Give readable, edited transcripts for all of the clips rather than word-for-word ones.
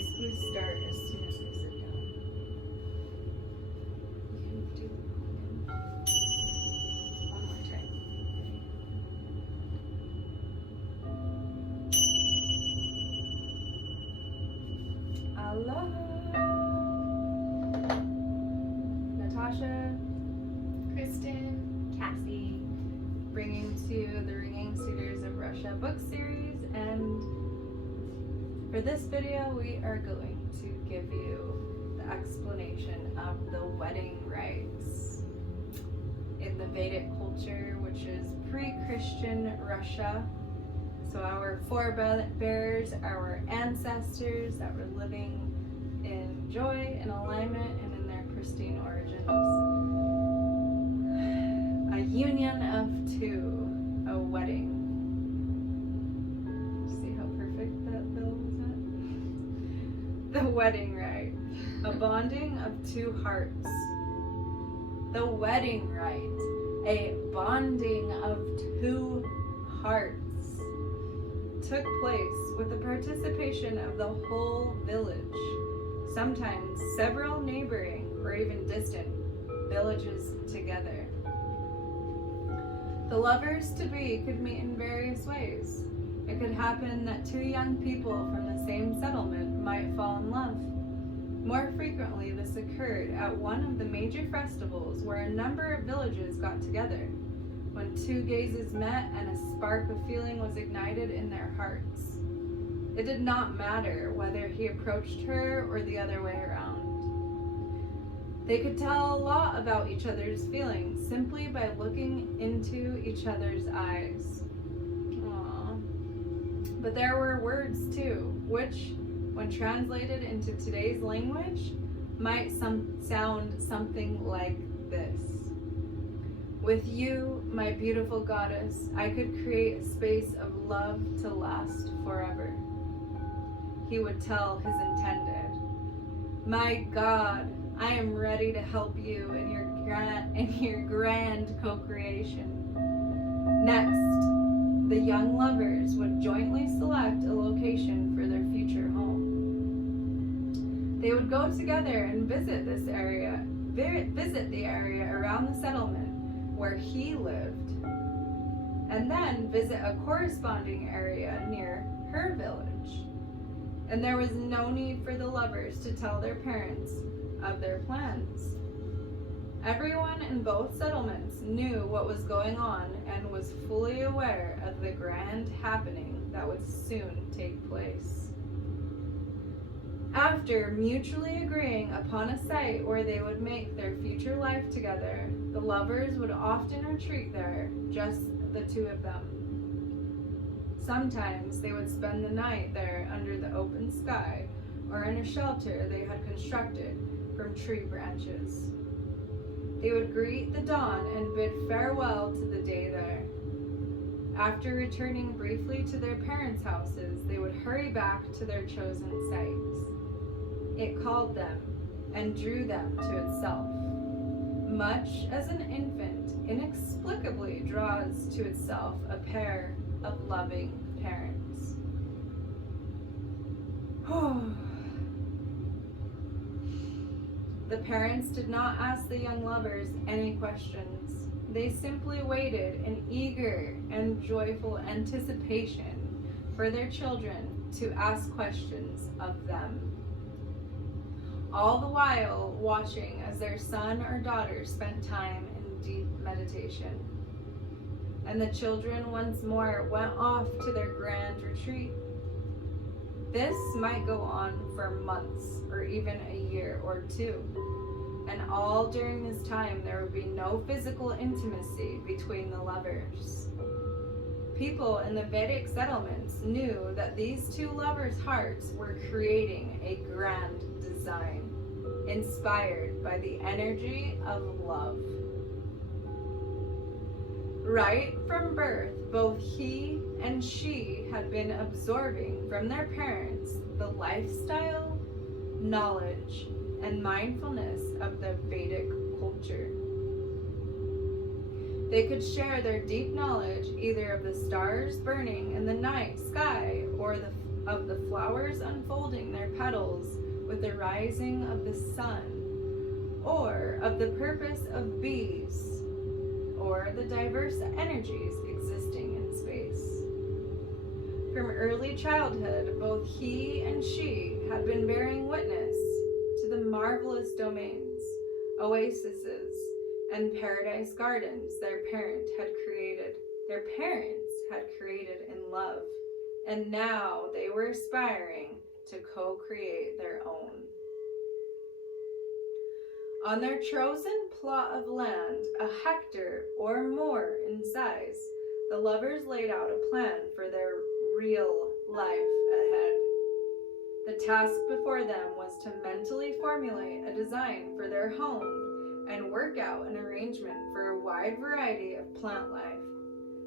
basically start as soon as I sit down. You can do one more time. Aloha! Natasha, Kristen, Cassie, bringing to the Ringing Cedars of Russia book series, and for this video we are going to give you the explanation of the wedding rites in the Vedic culture, which is pre-Christian Russia. So our forebears, our ancestors that were living in joy and alignment and in their pristine origins. A union of two, a wedding. See how perfect that bill was at? The wedding rite, a bonding of two hearts. The wedding rite, a bonding of two hearts, took place with the participation of the whole village, sometimes several neighboring or even distant villages together. The lovers-to-be could meet in various ways. It could happen that two young people from the same settlement might fall in love. More frequently, this occurred at one of the major festivals where a number of villages got together, when two gazes met and a spark of feeling was ignited in their hearts. It did not matter whether he approached her or the other way around. They could tell a lot about each other's feelings simply by looking into each other's eyes. Aww. But there were words too, which, when translated into today's language, might sound something like this. With you, my beautiful goddess, I could create a space of love to last forever. He would tell his intended. My God, I am ready to help you in your grand co-creation. Next, the young lovers would jointly select a location for their future home. They would go together and visit the area around the settlement where he lived, and then visit a corresponding area near her village. And there was no need for the lovers to tell their parents of their plans. Everyone in both settlements knew what was going on and was fully aware of the grand happening that would soon take place. After mutually agreeing upon a site where they would make their future life together, the lovers would often retreat there, just the two of them. Sometimes they would spend the night there under the open sky or in a shelter they had constructed from tree branches. They would greet the dawn and bid farewell to the day there. After returning briefly to their parents' houses, they would hurry back to their chosen sites. It called them and drew them to itself, much as an infant inexplicably draws to itself a pair of loving parents. The parents did not ask the young lovers any questions. They simply waited in eager and joyful anticipation for their children to ask questions of them. All the while watching as their son or daughter spent time in deep meditation. And the children once more went off to their grand retreat. This might go on for months or even a year or two. And all during this time there would be no physical intimacy between the lovers. People in the Vedic settlements knew that these two lovers' hearts were creating a grand design, inspired by the energy of love. Right from birth, both he and she had been absorbing from their parents the lifestyle, knowledge, and mindfulness of the Vedic culture. They could share their deep knowledge either of the stars burning in the night sky or of the flowers unfolding their petals with the rising of the sun, or of the purpose of bees, or the diverse energies existing in space. From early childhood, both he and she had been bearing witness to the marvelous domains, oases, and paradise gardens their parents had created in love, and now they were aspiring to co-create their own. On their chosen plot of land, a hectare or more in size, the lovers laid out a plan for their real life ahead. The task before them was to mentally formulate a design for their home and work out an arrangement for a wide variety of plant life,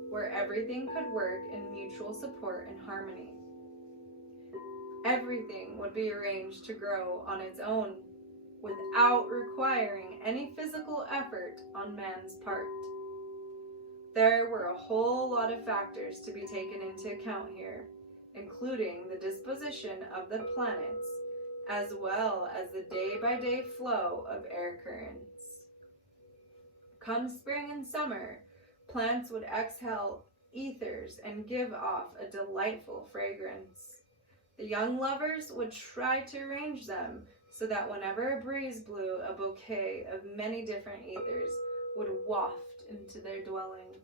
where everything could work in mutual support and harmony. Everything would be arranged to grow on its own without requiring any physical effort on man's part. There were a whole lot of factors to be taken into account here, including the disposition of the planets, as well as the day-by-day flow of air currents. Come spring and summer, plants would exhale ethers and give off a delightful fragrance. The young lovers would try to arrange them so that whenever a breeze blew, a bouquet of many different ethers would waft into their dwelling.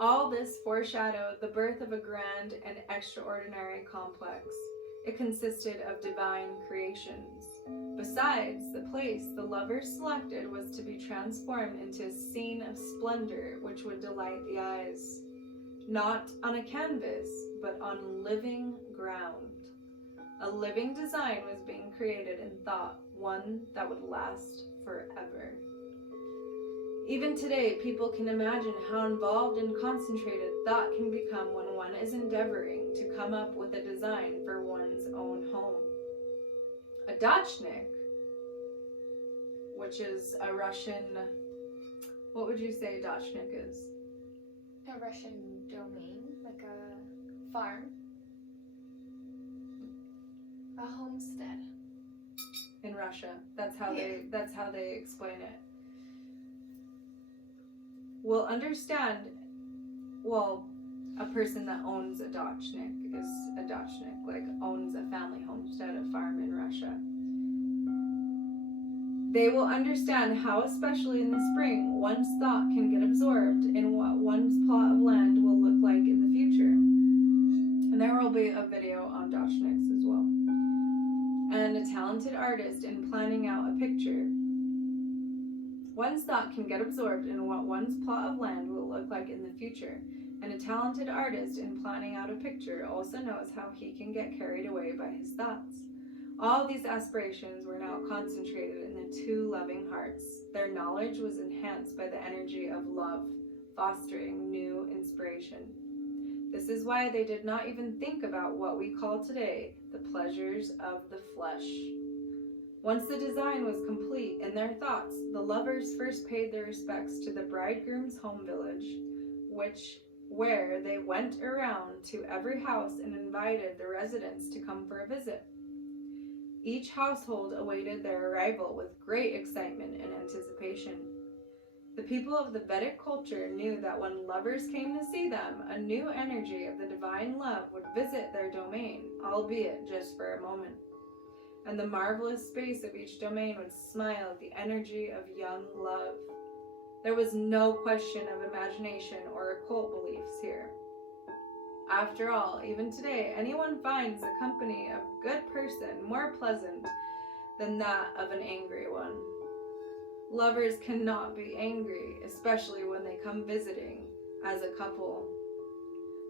All this foreshadowed the birth of a grand and extraordinary complex. It consisted of divine creations. Besides, the place the lovers selected was to be transformed into a scene of splendor which would delight the eyes, not on a canvas, but on living ground. A living design was being created in thought, one that would last forever. Even today, people can imagine how involved and concentrated thought can become when one is endeavoring to come up with a design for one's own home. A dachnik, which is a Russian, what would you say dachnik is? A Russian domain, like a farm. A homestead. In Russia. That's how they explain it. Will understand, a person that owns a dachnik is a dachnik, like owns a family homestead, a farm in Russia. They will understand how, especially in the spring, one's thought can get absorbed in what one's plot of land will look like in the future. And there will be a video on dachniks as well. And a talented artist in planning out a picture. One's thought can get absorbed in what one's plot of land will look like in the future, and a talented artist in planning out a picture also knows how he can get carried away by his thoughts. All these aspirations were now concentrated in the two loving hearts. Their knowledge was enhanced by the energy of love, fostering new inspiration. This is why they did not even think about what we call today the pleasures of the flesh. Once the design was complete in their thoughts, the lovers first paid their respects to the bridegroom's home village, where they went around to every house and invited the residents to come for a visit. Each household awaited their arrival with great excitement and anticipation. The people of the Vedic culture knew that when lovers came to see them, a new energy of the divine love would visit their domain, albeit just for a moment. And the marvelous space of each domain would smile at the energy of young love. There was no question of imagination or occult beliefs here. After all, even today, anyone finds the company of a good person more pleasant than that of an angry one. Lovers cannot be angry, especially when they come visiting as a couple.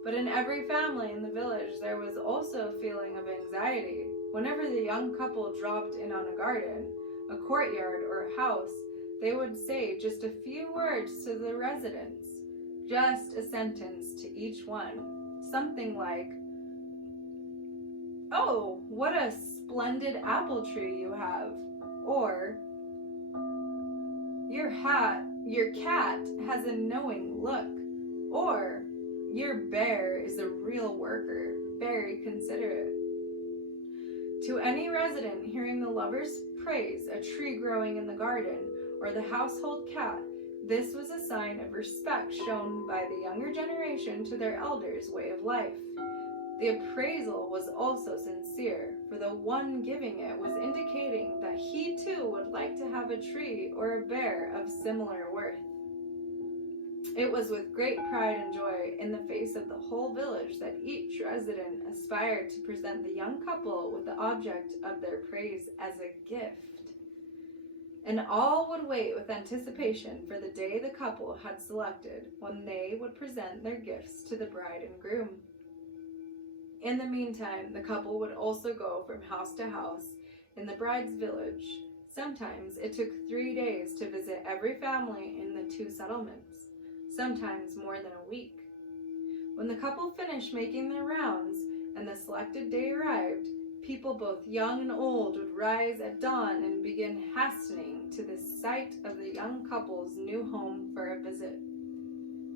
But in every family in the village, there was also a feeling of anxiety. Whenever the young couple dropped in on a garden, a courtyard, or a house, they would say just a few words to the residents, just a sentence to each one. Something like, "Oh, what a splendid apple tree you have," or "Your hat your cat has a knowing look, or your bear is a real worker, very considerate. To any resident hearing the lovers praise a tree growing in the garden or the household cat, this was a sign of respect shown by the younger generation to their elders' way of life. The appraisal was also sincere, for the one giving it was indicating that he too would like to have a tree or a bear of similar worth. It was with great pride and joy in the face of the whole village that each resident aspired to present the young couple with the object of their praise as a gift. And all would wait with anticipation for the day the couple had selected, when they would present their gifts to the bride and groom. In the meantime, the couple would also go from house to house in the bride's village. Sometimes it took 3 days to visit every family in the 2 settlements, sometimes more than a week. When the couple finished making their rounds and the selected day arrived, people both young and old would rise at dawn and begin hastening to the site of the young couple's new home for a visit.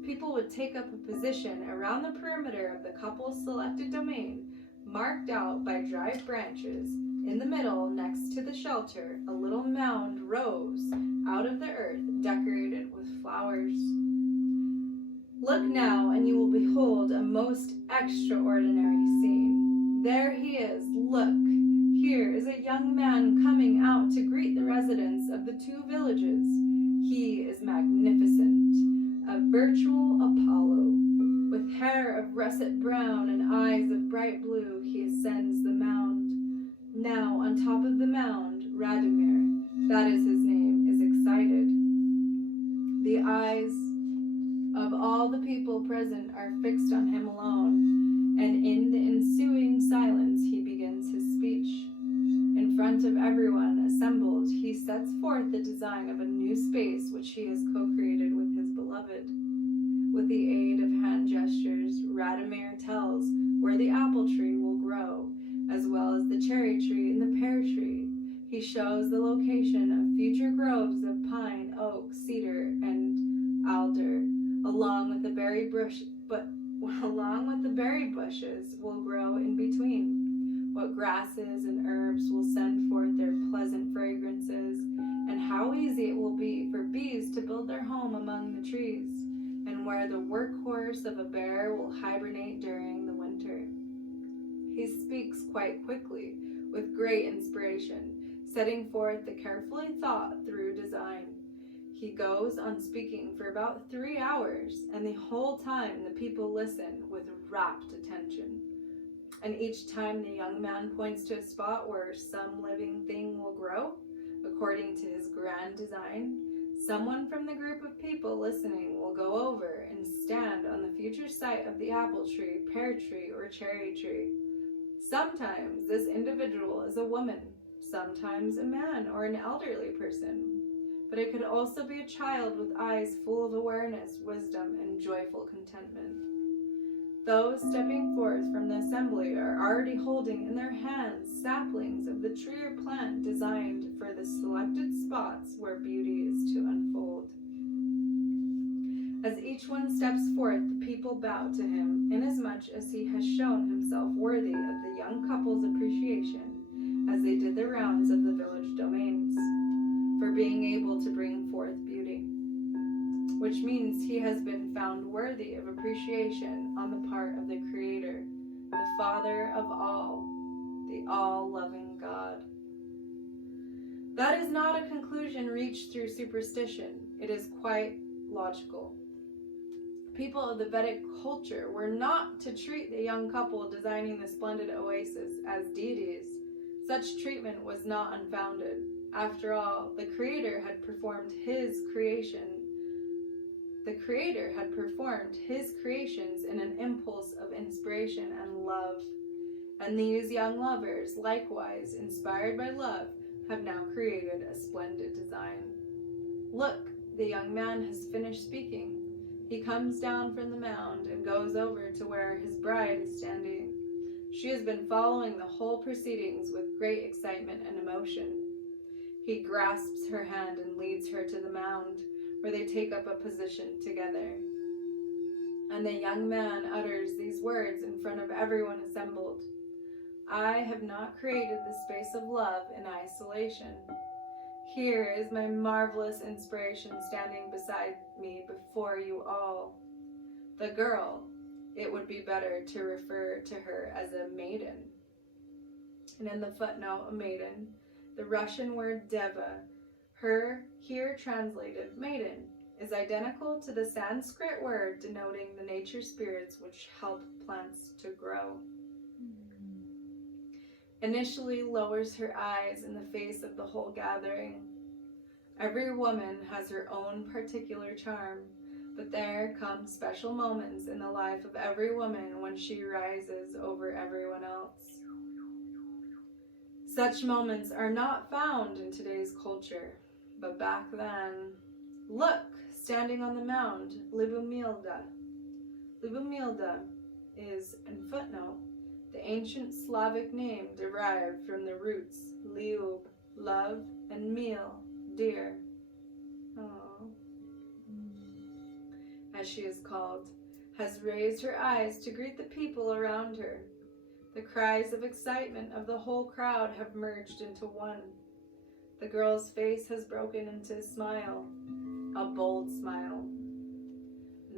People would take up a position around the perimeter of the couple's selected domain, marked out by dry branches. In the middle, next to the shelter, a little mound rose out of the earth, decorated with flowers. Look now, and you will behold a most extraordinary scene. There he is. Look, here is a young man coming out to greet the residents of the 2 villages. He is magnificent, a virtual Apollo. With hair of russet brown and eyes of bright blue, he ascends the mound. Now, on top of the mound, Radomir, that is his name, is excited. The eyes of all the people present are fixed on him alone, and in the ensuing silence he begins his speech. In front of everyone assembled, he sets forth the design of a new space which he has co-created with his beloved. With the aid of hand gestures, Radomir tells where the apple tree will grow, as well as the cherry tree and the pear tree. He shows the location of future groves of pine, oak, cedar, and alder, along with the berry bushes will grow in between. What grasses and herbs will send forth their pleasant fragrances, and how easy it will be for bees to build their home among the trees, and where the workhorse of a bear will hibernate during the winter. He speaks quite quickly, with great inspiration, setting forth the carefully thought through design. He goes on speaking for about 3 hours, and the whole time the people listen with rapt attention. And each time the young man points to a spot where some living thing will grow, according to his grand design, someone from the group of people listening will go over and stand on the future site of the apple tree, pear tree, or cherry tree. Sometimes this individual is a woman, sometimes a man or an elderly person, but it could also be a child with eyes full of awareness, wisdom, and joyful contentment. Those stepping forth from the assembly are already holding in their hands saplings of the tree or plant designed for the selected spots where beauty is to unfold. As each one steps forth, the people bow to him, inasmuch as he has shown himself worthy of the young couple's appreciation, as they did the rounds of the village domains, for being able to bring forth beauty, which means he has been found worthy of appreciation on the part of the Creator, the Father of all, the all-loving God. That is not a conclusion reached through superstition. It is quite logical. People of the Vedic culture were not to treat the young couple designing the splendid oasis as deities. Such treatment was not unfounded. After all, the Creator had performed His creations in an impulse of inspiration and love. And these young lovers, likewise inspired by love, have now created a splendid design. Look, the young man has finished speaking. He comes down from the mound and goes over to where his bride is standing. She has been following the whole proceedings with great excitement and emotion. He grasps her hand and leads her to the mound, where they take up a position together. And the young man utters these words in front of everyone assembled. I have not created the space of love in isolation. Here is my marvelous inspiration standing beside me before you all. The girl, it would be better to refer to her as a maiden. And in the footnote, a maiden, the Russian word deva, her here translated maiden, is identical to the Sanskrit word denoting the nature spirits which help plants to grow. Initially lowers her eyes in the face of the whole gathering. Every woman has her own particular charm, but there come special moments in the life of every woman when she rises over everyone else. Such moments are not found in today's culture, but back then, look, standing on the mound, Libumilda. Libumilda is, in footnote, the ancient Slavic name derived from the roots liub, love, and mil, dear. As she is called, has raised her eyes to greet the people around her. The cries of excitement of the whole crowd have merged into one. The girl's face has broken into a smile, a bold smile,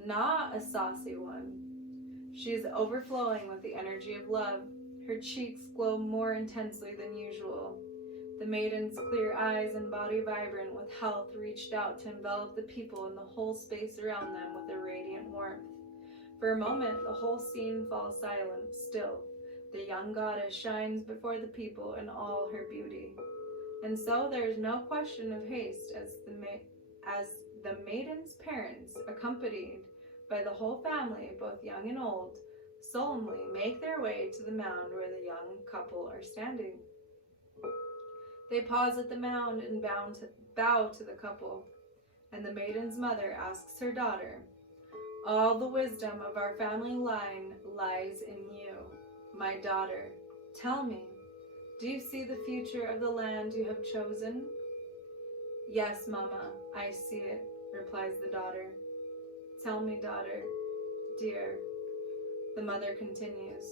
not a saucy one. She is overflowing with the energy of love. Her cheeks glow more intensely than usual. The maiden's clear eyes and body vibrant with health reached out to envelop the people and the whole space around them with a radiant warmth. For a moment, the whole scene falls silent, still. The young goddess shines before the people in all her beauty. And so there is no question of haste as the maiden's parents, accompanied by the whole family, both young and old, solemnly make their way to the mound where the young couple are standing. They pause at the mound and bow to the couple, and the maiden's mother asks her daughter, all the wisdom of our family line lies in you. My daughter, tell me, do you see the future of the land you have chosen? Yes, Mama, I see it, replies the daughter. Tell me, daughter, dear. The mother continues,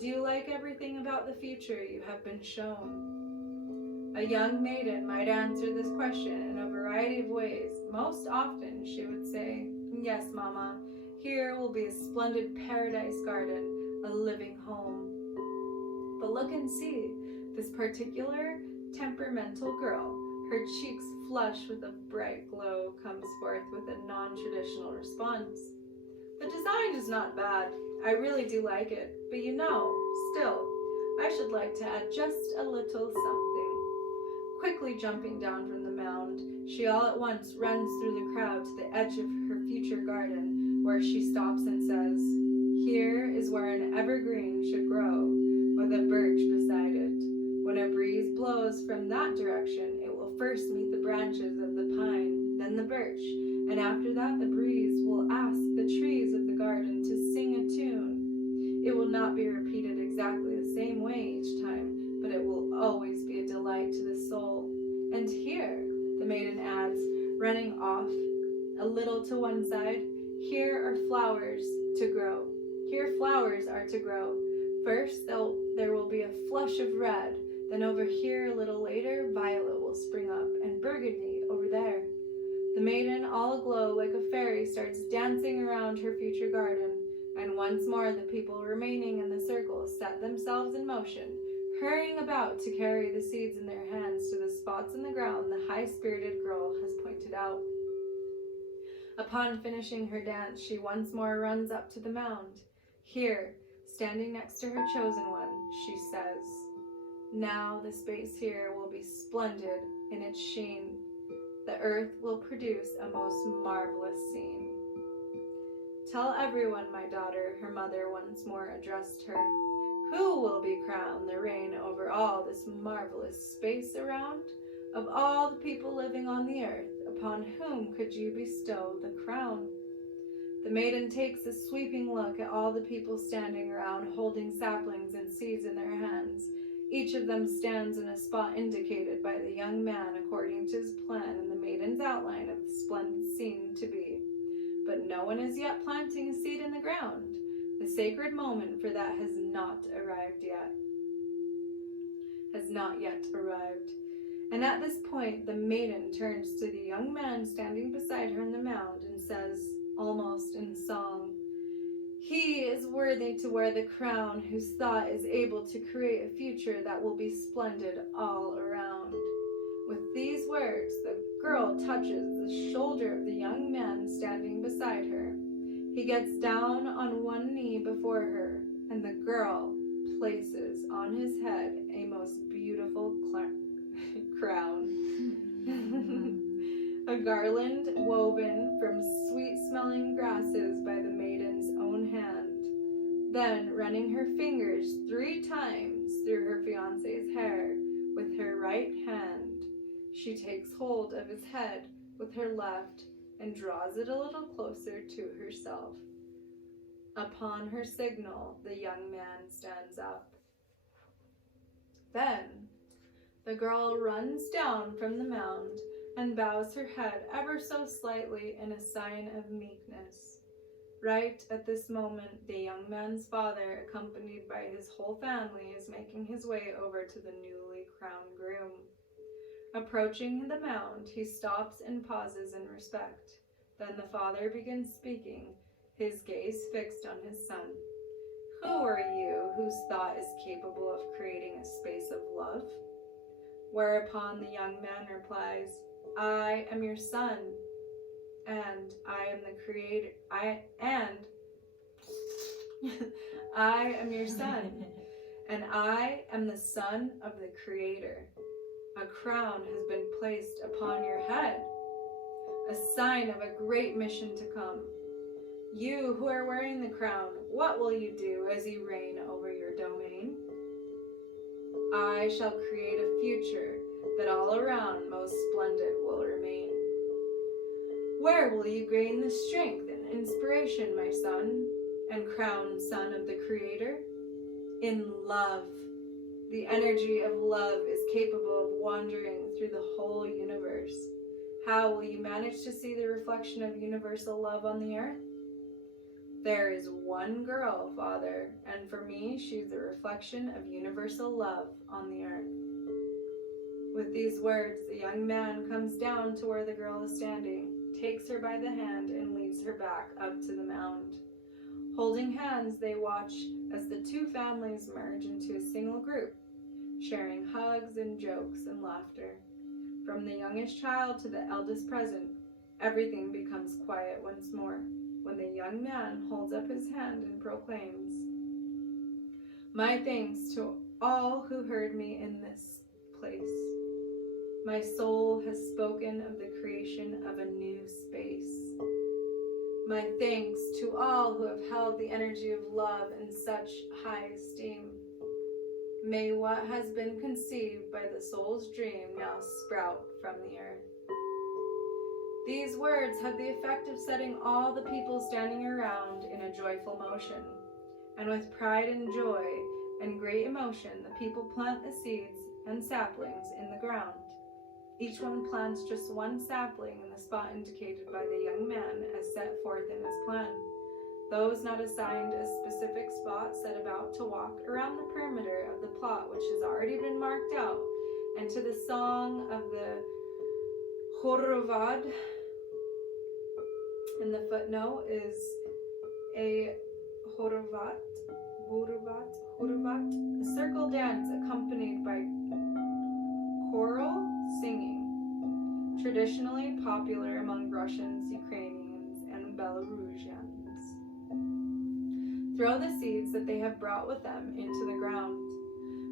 do you like everything about the future you have been shown? A young maiden might answer this question in a variety of ways. Most often she would say, yes, Mama, here will be a splendid paradise garden, a living home. But look and see, this particular temperamental girl, her cheeks flush with a bright glow, comes forth with a non-traditional response. The design is not bad. I really do like it. But still, I should like to add just a little something. Quickly jumping down from the mound, she all at once runs through the crowd to the edge of her future garden, where she stops and says, here is where an evergreen should grow, with a birch beside it. When a breeze blows from that direction, it will first meet the branches of the pine, then the birch, and after that the breeze will ask the trees of the garden to sing a tune. It will not be repeated exactly the same way each time, but it will always be a delight to the soul. And here, the maiden adds, running off a little to one side, here are flowers to grow. Here flowers are to grow. First, there will be a flush of red. Then over here a little later, violet will spring up, and burgundy over there. The maiden, all aglow like a fairy, starts dancing around her future garden, and once more the people remaining in the circle set themselves in motion, hurrying about to carry the seeds in their hands to the spots in the ground the high-spirited girl has pointed out. Upon finishing her dance, she once more runs up to the mound. Here, standing next to her chosen one, she says, now the space here will be splendid in its sheen. The earth will produce a most marvelous scene. Tell everyone, my daughter, her mother once more addressed her, who will be crowned the reign over all this marvelous space around? Of all the people living on the earth, upon whom could you bestow the crown? The maiden takes a sweeping look at all the people standing around, holding saplings and seeds in their hands. Each of them stands in a spot indicated by the young man according to his plan and the maiden's outline of the splendid scene to be. But no one is yet planting a seed in the ground. The sacred moment for that has not yet arrived. And at this point, the maiden turns to the young man standing beside her on the mound and says, almost in song, "He is worthy to wear the crown whose thought is able to create a future that will be splendid all around." With these words, the girl touches the shoulder of the young man standing beside her. He gets down on one knee before her, and the girl places on his head a most beautiful crown. A garland woven from sweet-smelling grasses by the maiden's own hand. Then, running her fingers 3 times through her fiancé's hair with her right hand, she takes hold of his head with her left and draws it a little closer to herself. Upon her signal, the young man stands up. Then, the girl runs down from the mound and bows her head ever so slightly in a sign of meekness. Right at this moment, the young man's father, accompanied by his whole family, is making his way over to the newly crowned groom. Approaching the mound, he stops and pauses in respect. Then the father begins speaking, his gaze fixed on his son. "Who are you whose thought is capable of creating a space of love?" Whereupon the young man replies, "I am your son, and I am the creator. I am your son, and I am the son of the Creator. A crown has been placed upon your head, a sign of a great mission to come. You who are wearing the crown, what will you do as you reign over your domain? I shall create a future that all around most splendid will remain. Where will you gain the strength and inspiration, my son, and crowned son of the Creator? In love. The energy of love is capable of wandering through the whole universe. How will you manage to see the reflection of universal love on the earth? There is one girl, Father, and for me, she's the reflection of universal love on the earth." With these words, the young man comes down to where the girl is standing, takes her by the hand, and leads her back up to the mound. Holding hands, they watch as the 2 families merge into a single group, sharing hugs and jokes and laughter. From the youngest child to the eldest present, everything becomes quiet once more when the young man holds up his hand and proclaims, "My thanks to all who heard me in this place. My soul has spoken of the creation of a new space. My thanks to all who have held the energy of love in such high esteem. May what has been conceived by the soul's dream now sprout from the earth." These words have the effect of setting all the people standing around in a joyful motion. And with pride and joy and great emotion, the people plant the seeds and saplings in the ground. Each one plants just one sapling in the spot indicated by the young man as set forth in his plan. Those not assigned a specific spot set about to walk around the perimeter of the plot which has already been marked out, and to the song of the Horovad, and the footnote is a Horovat, a circle dance accompanied by choral singing, traditionally popular among Russians, Ukrainians, and Belarusians. Throw the seeds that they have brought with them into the ground.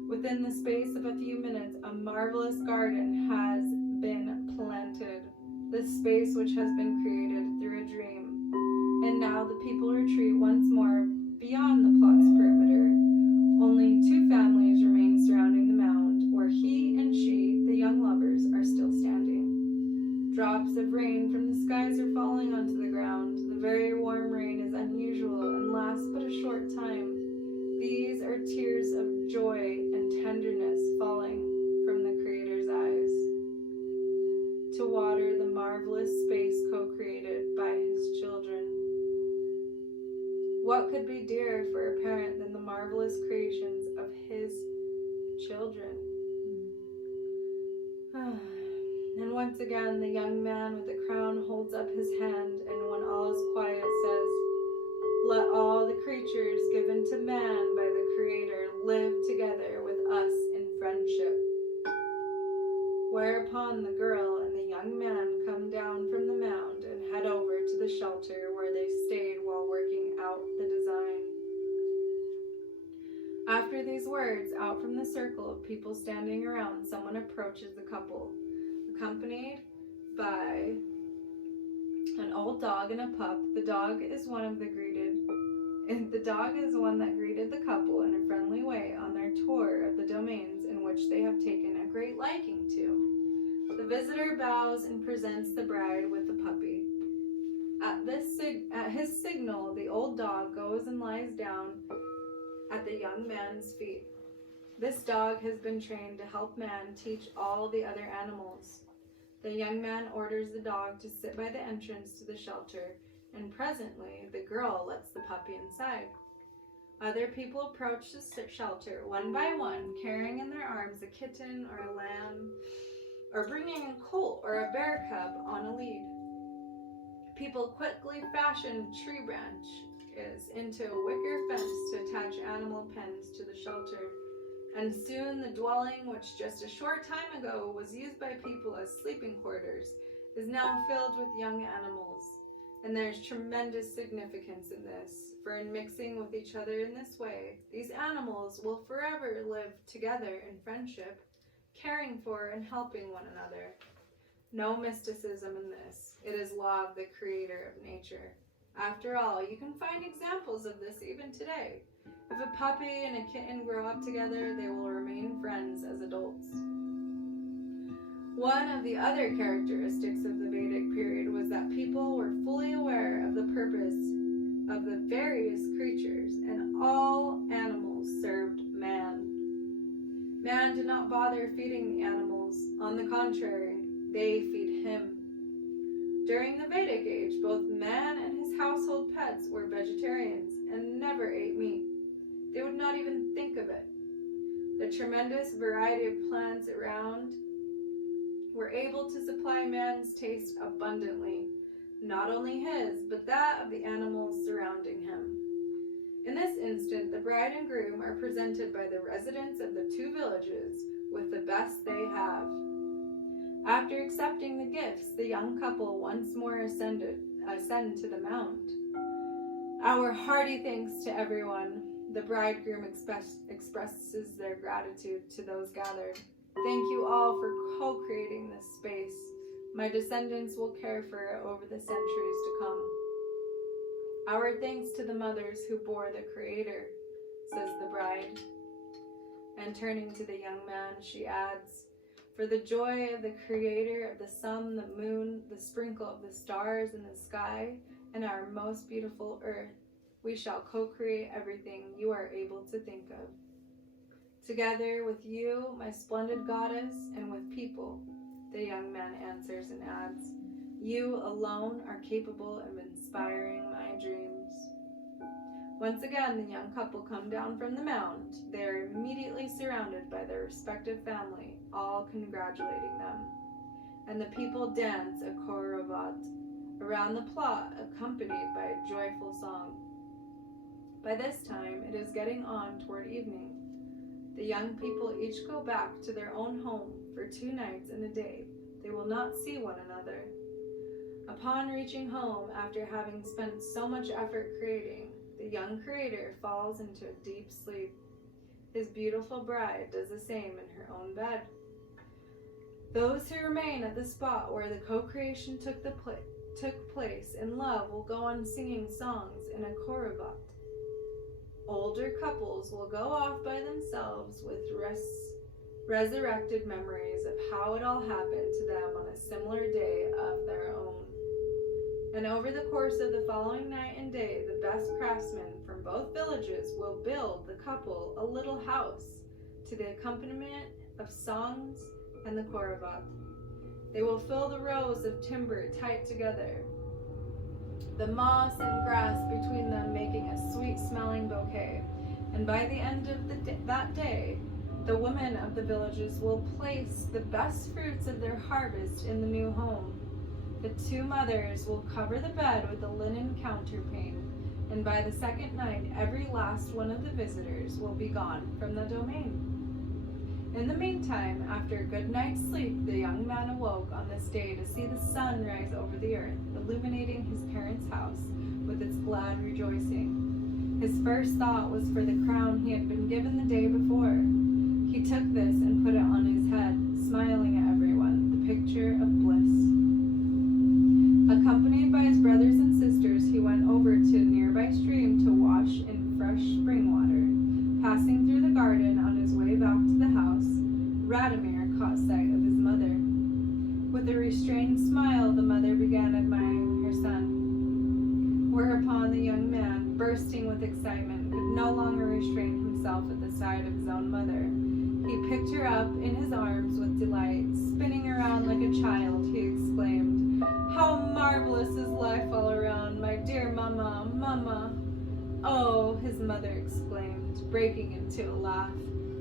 Within the space of a few minutes, a marvelous garden has been planted, the space which has been created through a dream. And now the people retreat once more beyond the plot's perimeter. Only 2 families remain surrounding the mound, where he and she, the young lovers, are still standing. Drops of rain from the skies are falling onto the ground. The very warm rain is unusual and lasts but a short time. These are tears of joy and tenderness dear for a parent than the marvelous creations of his children. And once again, the young man with the crown holds up his hand, and when all is quiet, says, "Let all the creatures given to man by the Creator live together with us in friendship." Whereupon the girl and the young man come down from the mound and head over to the shelter where they stayed while working out the design. After these words, out from the circle of people standing around, someone approaches the couple, accompanied by an old dog and a pup. The dog is one that greeted the couple in a friendly way on their tour of the domains in which they have taken a great liking to. The visitor bows and presents the bride with the puppy. At his signal, the old dog goes and lies down at the young man's feet. This dog has been trained to help man teach all the other animals. The young man orders the dog to sit by the entrance to the shelter, and presently the girl lets the puppy inside. Other people approach the shelter one by one, carrying in their arms a kitten or a lamb, or bringing a colt or a bear cub on a lead. People quickly fashion tree branches into a wicker fence to attach animal pens to the shelter, and soon the dwelling, which just a short time ago was used by people as sleeping quarters, is now filled with young animals. And there's tremendous significance in this, for in mixing with each other in this way, these animals will forever live together in friendship, caring for and helping one another. No mysticism in this. It is law of the Creator of nature. After all, you can find examples of this even today. If a puppy and a kitten grow up together, they will remain friends as adults. One of the other characteristics of the Vedic period was that people were fully aware of the purpose of the various creatures, and all animals served man. Man did not bother feeding the animals. On the contrary, they feed him. During the Vedic age, both man and his household pets were vegetarians and never ate meat. They would not even think of it. The tremendous variety of plants around were able to supply man's taste abundantly, not only his, but that of the animals surrounding him. In this instant, the bride and groom are presented by the residents of the two villages with the best they have. After accepting the gifts, the young couple once more ascend to the mound. Our hearty thanks to everyone. The bridegroom expresses their gratitude to those gathered. Thank you all for co-creating this space. My descendants will care for it over the centuries to come. Our thanks to the mothers who bore the Creator, says the bride. And turning to the young man, she adds, for the joy of the Creator of the sun, the moon, the sprinkle of the stars in the sky, and our most beautiful earth, we shall co-create everything you are able to think of. Together with you, my splendid goddess, and with people, the young man answers and adds, you alone are capable of inspiring my dreams. Once again, the young couple come down from the mound. They are immediately surrounded by their respective family, all congratulating them. And the people dance a choravat around the plot, accompanied by a joyful song. By this time, it is getting on toward evening. The young people each go back to their own home for 2 nights and a day. They will not see one another. Upon reaching home, after having spent so much effort creating, the young creator falls into a deep sleep. His beautiful bride does the same in her own bed. Those who remain at the spot where the co-creation took place in love will go on singing songs in a choravat. Older couples will go off by themselves with resurrected memories of how it all happened to them on a similar day of their own. And over the course of the following night and day, the best craftsmen from both villages will build the couple a little house to the accompaniment of songs and the choravat. They will fill the rows of timber tight together the moss and grass between them making a sweet-smelling bouquet. And by the end of that day, the women of the villages will place the best fruits of their harvest in the new home. The two mothers will cover the bed with a linen counterpane, and by the second night, every last one of the visitors will be gone from the domain. In the meantime, after a good night's sleep, the young man awoke on this day to see the sun rise over the earth, illuminating his parents' house with its glad rejoicing. His first thought was for the crown he had been given the day before. He took this and put it on his head, smiling at everyone, the picture of bliss. Accompanied by his brothers and sisters, he went over to a nearby stream to wash in fresh spring water. Passing through the garden on his way back to the house, Radomir caught sight of his mother. With a restrained smile, the mother began admiring her son. Whereupon the young man, bursting with excitement, could no longer restrain himself at the sight of his own mother. He picked her up in his arms with delight. Spinning around like a child, he exclaimed, "How marvelous is life all around, my dear Mama, Mama!" "Oh," his mother exclaimed, breaking into a laugh.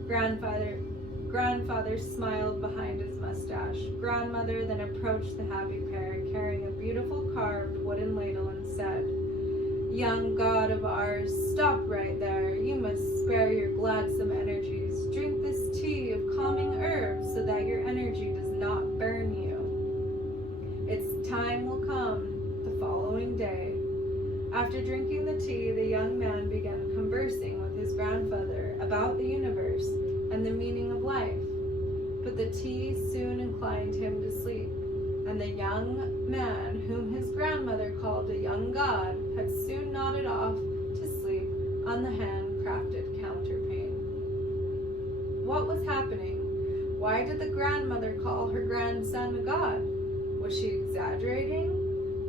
Grandfather smiled behind his mustache. Grandmother then approached the happy pair, carrying a beautiful carved wooden ladle, and said, "Young god of ours, stop right there. You must spare your gladsome energies. Drink this tea of calming herbs so that your energy does not burn you. Its time will come the following day." After drinking the tea, the young man began conversing with his grandfather about the universe and the meaning of life. But the tea soon inclined him to sleep, and the young man, whom his grandmother called a young god, had soon nodded off to sleep on the handcrafted counterpane. What was happening? Why did the grandmother call her grandson a god? Was she exaggerating?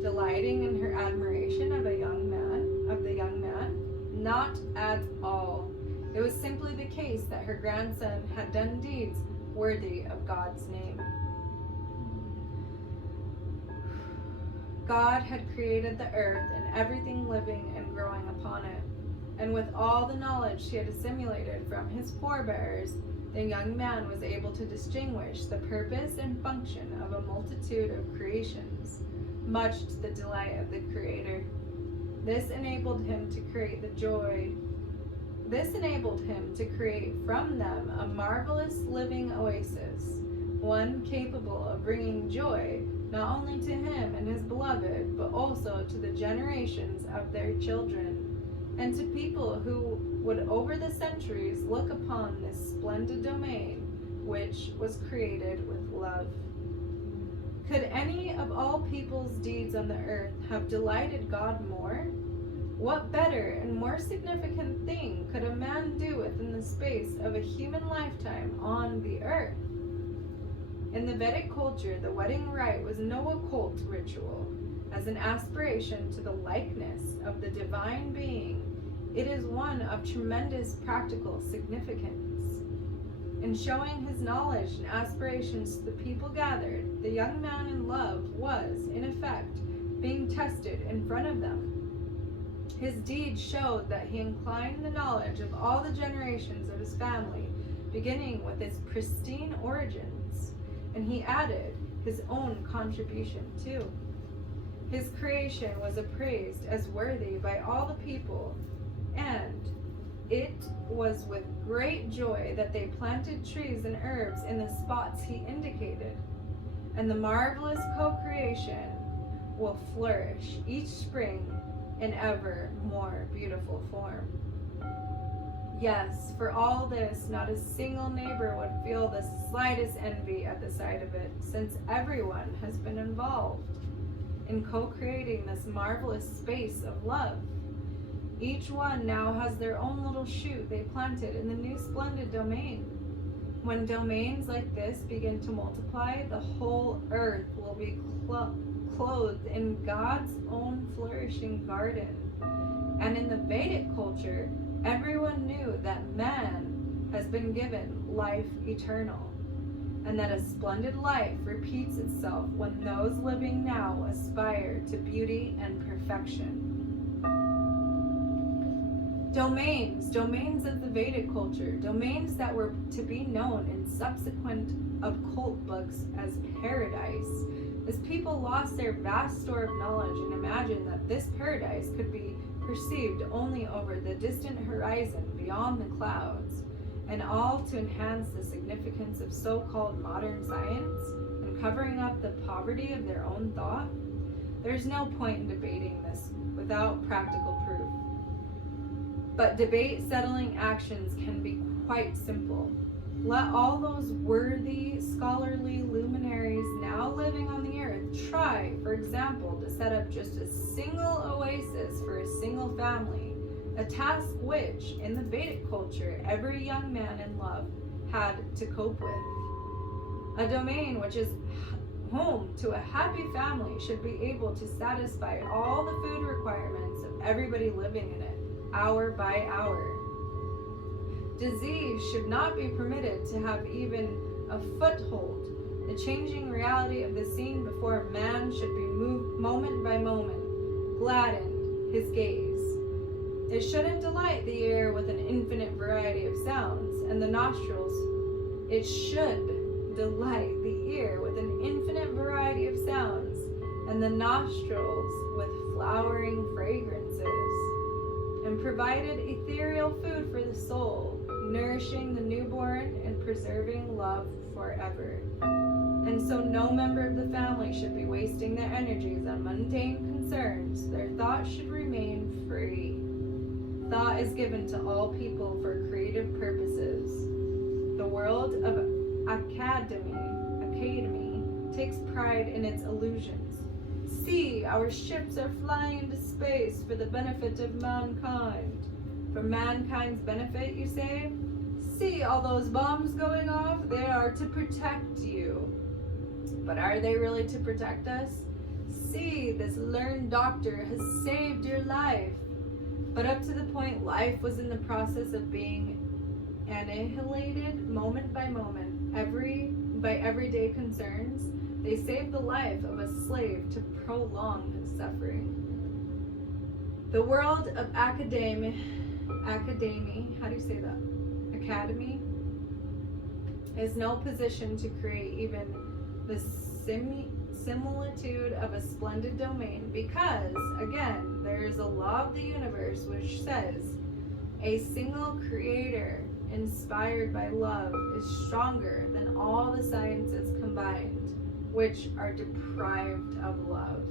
Delighting in her admiration of the young man? Not at all. It was simply the case that her grandson had done deeds worthy of God's name. God had created the earth and everything living and growing upon it. And with all the knowledge he had assimilated from his forebears, the young man was able to distinguish the purpose and function of a multitude of creations, much to the delight of the Creator. This enabled him to create from them a marvelous living oasis, one capable of bringing joy not only to him and his beloved, but also to the generations of their children, and to people who would over the centuries look upon this splendid domain, which was created with love. Could any of all people's deeds on the earth have delighted God more? What better and more significant thing could a man do within the space of a human lifetime on the earth? In the Vedic culture, the wedding rite was no occult ritual. As an aspiration to the likeness of the divine being, it is one of tremendous practical significance. In showing his knowledge and aspirations to the people gathered, the young man in love was, in effect, being tested in front of them. His deeds showed that he inclined the knowledge of all the generations of his family, beginning with his pristine origins, and he added his own contribution too. His creation was appraised as worthy by all the people, and it was with great joy that they planted trees and herbs in the spots he indicated, and the marvelous co-creation will flourish each spring in ever more beautiful form. Yes, for all this, not a single neighbor would feel the slightest envy at the sight of it, since everyone has been involved in co-creating this marvelous space of love. Each one now has their own little shoot they planted in the new splendid domain. When domains like this begin to multiply, the whole earth will be clothed in God's own flourishing garden. And in the Vedic culture, everyone knew that man has been given life eternal. and that a splendid life repeats itself when those living now aspire to beauty and perfection. Domains of the Vedic culture, domains that were to be known in subsequent occult books as paradise, as people lost their vast store of knowledge and imagined that this paradise could be perceived only over the distant horizon beyond the clouds, and all to enhance the significance of so-called modern science and covering up the poverty of their own thought. There's no point in debating this without practical proof. But debate settling actions can be quite simple. Let all those worthy, scholarly luminaries now living on the earth try, for example, to set up just a single oasis for a single family, a task which, in the Vedic culture, every young man in love had to cope with. A domain which is home to a happy family should be able to satisfy all the food requirements of everybody living in it, hour by hour. Disease should not be permitted to have even a foothold. The changing reality of the scene before man should be moved moment by moment, gladdened his gaze. It shouldn't delight the ear with an infinite variety of sounds, and the nostrils. It should delight the ear with an infinite variety of sounds, and the nostrils with flowering fragrances, and provided ethereal food for the soul, nourishing the newborn and preserving love forever. And so no member of the family should be wasting their energies on mundane concerns. Their thought should remain free. Thought is given to all people for creative purposes. The world of academy takes pride in its illusions. See, our ships are flying into space for the benefit of mankind. For mankind's benefit, you say? See all those bombs going off? They are to protect you. But are they really to protect us? See, this learned doctor has saved your life. But up to the point life was in the process of being annihilated moment by moment, by everyday concerns, they saved the life of a slave to prolong his suffering. The world of academy, how do you say that? Academy is no position to create even the similitude of a splendid domain, because, again, there is a law of the universe which says a single creator inspired by love is stronger than all the sciences combined, which are deprived of love.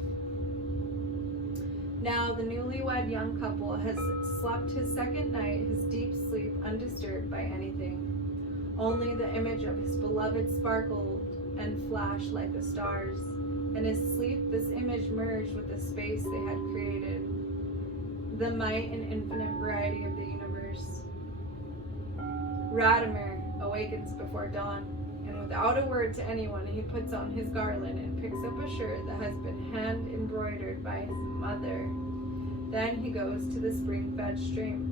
Now the newlywed young couple has slept his second night, his deep sleep undisturbed by anything. Only the image of his beloved sparkled and flashed like the stars. In his sleep, this image merged with the space they had created, the might and infinite variety of the universe. Ratimer awakens before dawn, and without a word to anyone, he puts on his garland and picks up a shirt that has been hand embroidered by his mother. Then he goes to the spring-fed stream.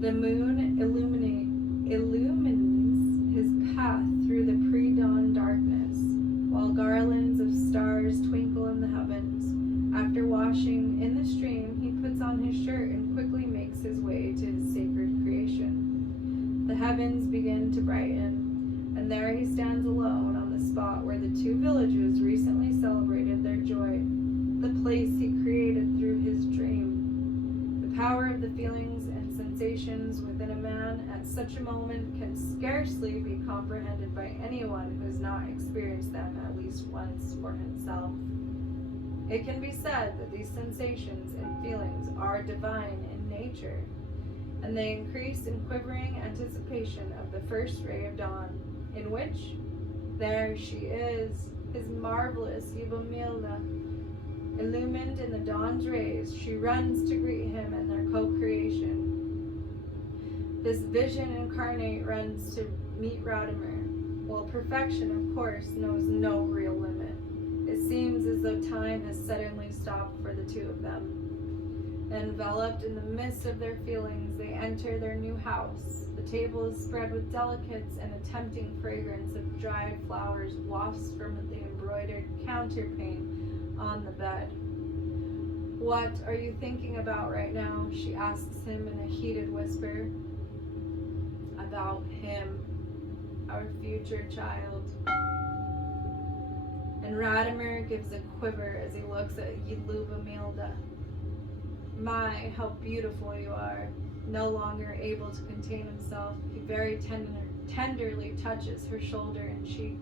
The moon illumines his path through the pre-dawn darkness, while garlands of stars twinkle in the heavens. After washing in the stream, he puts on his shirt and quickly makes his way to his sacred creation. The heavens begin to brighten, and there he stands alone on the spot where the two villages recently celebrated their joy, the place he created through his dream. The power of the feelings and sensations within a man at such a moment can scarcely be comprehended by anyone who has not experienced them at least once for himself. It can be said that these sensations and feelings are divine in nature, and they increase in quivering anticipation of the first ray of dawn, in which, there she is, his marvelous Yubamila. Illumined in the dawn's rays, she runs to greet him and their co-creation. This vision incarnate runs to meet Ratimer, while perfection, of course, knows no real limit. It seems as though time has suddenly stopped for the two of them. Enveloped in the mist of their feelings, they enter their new house. The table is spread with delicates, and a tempting fragrance of dried flowers wafts from the embroidered counterpane on the bed. "What are you thinking about right now?" she asks him in a heated whisper. "About him, our future child." And Radimer gives a quiver as he looks at Lubomilda. "My, how beautiful you are." No longer able to contain himself, he very tenderly touches her shoulder and cheek.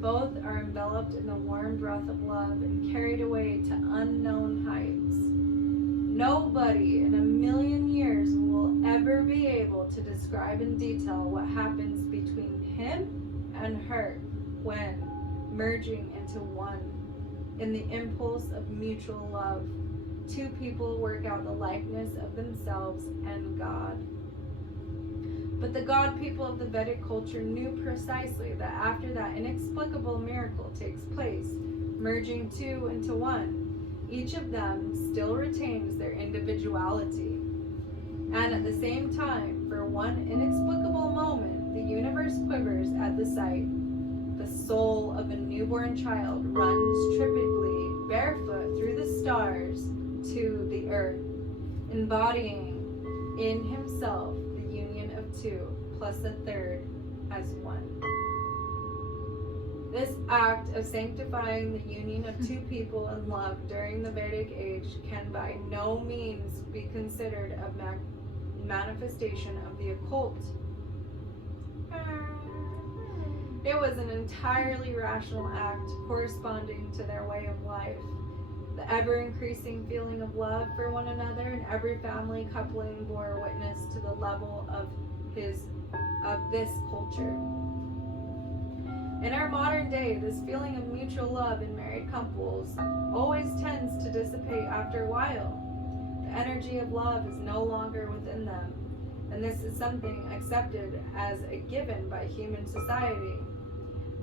Both are enveloped in the warm breath of love and carried away to unknown heights. Nobody in a million years will ever be able to describe in detail what happens between him and her when, merging into one, in the impulse of mutual love, two people work out the likeness of themselves and God. But the God people of the Vedic culture knew precisely that after that inexplicable miracle takes place, merging two into one, each of them still retains their individuality. And at the same time, for one inexplicable moment, the universe quivers at the sight. The soul of a newborn child runs trippingly, barefoot through the stars to the earth, embodying in himself the union of two plus a third as one. This act of sanctifying the union of two people in love during the Vedic age can by no means be considered a manifestation of the occult. It was an entirely rational act corresponding to their way of life. The ever-increasing feeling of love for one another in every family coupling bore witness to the level of this culture. In our modern day, this feeling of mutual love in married couples always tends to dissipate after a while. The energy of love is no longer within them, and this is something accepted as a given by human society.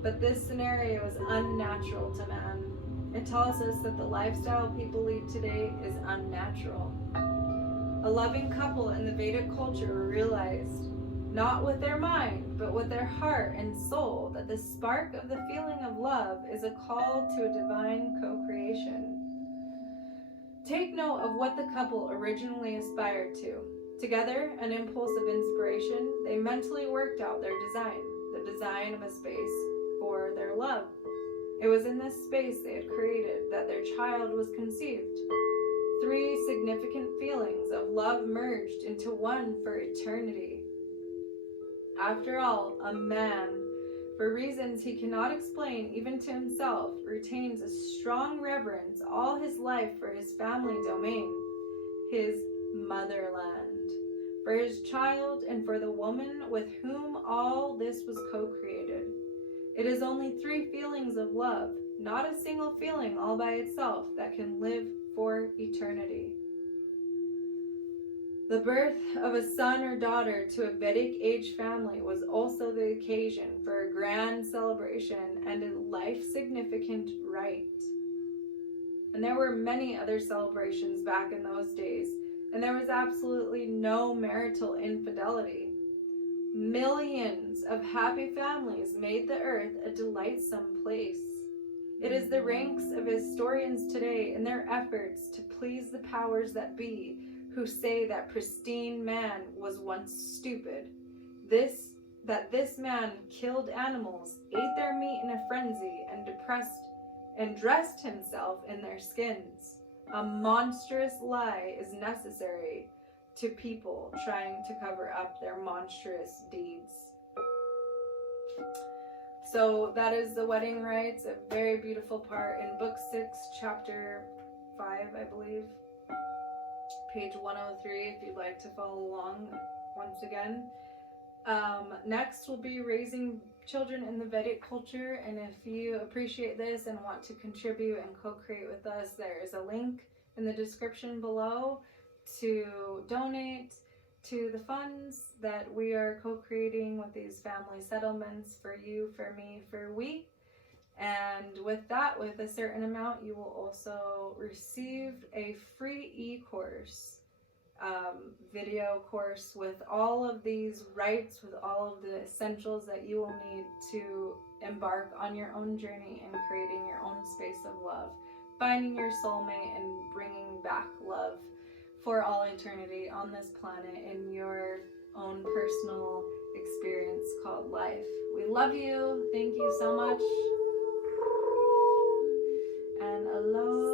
But this scenario is unnatural to man. It tells us that the lifestyle people lead today is unnatural. A loving couple in the Vedic culture realized, not with their mind, but with their heart and soul, that the spark of the feeling of love is a call to a divine co-creation. Take note of what the couple originally aspired to. Together, an impulse of inspiration, they mentally worked out their design, the design of a space for their love. It was in this space they had created that their child was conceived. 3 significant feelings of love merged into one for eternity. After all, a man, for reasons he cannot explain even to himself, retains a strong reverence all his life for his family domain, his motherland, for his child, and for the woman with whom all this was co-created. It is only 3 feelings of love, not a single feeling all by itself, that can live for eternity. The birth of a son or daughter to a Vedic age family was also the occasion for a grand celebration and a life-significant rite. And there were many other celebrations back in those days, and there was absolutely no marital infidelity. Millions of happy families made the earth a delightsome place. It is the ranks of historians today in their efforts to please the powers that be who say that pristine man was once stupid. That this man killed animals, ate their meat in a frenzy, and dressed himself in their skins. A monstrous lie is necessary to people trying to cover up their monstrous deeds. So that is the wedding rites, a very beautiful part in book 6, chapter 5, I believe, page 103, if you'd like to follow along once again. Next will be raising children in the Vedic culture, and if you appreciate this and want to contribute and co-create with us, there is a link in the description below to donate to the funds that we are co-creating with these family settlements for you, for me, for we. And with that, with a certain amount, you will also receive a free e-course, video course with all of these rites, with all of the essentials that you will need to embark on your own journey in creating your own space of love, finding your soulmate, and bringing back love for all eternity on this planet in your own personal experience called life. We love you. Thank you so much. And aloha.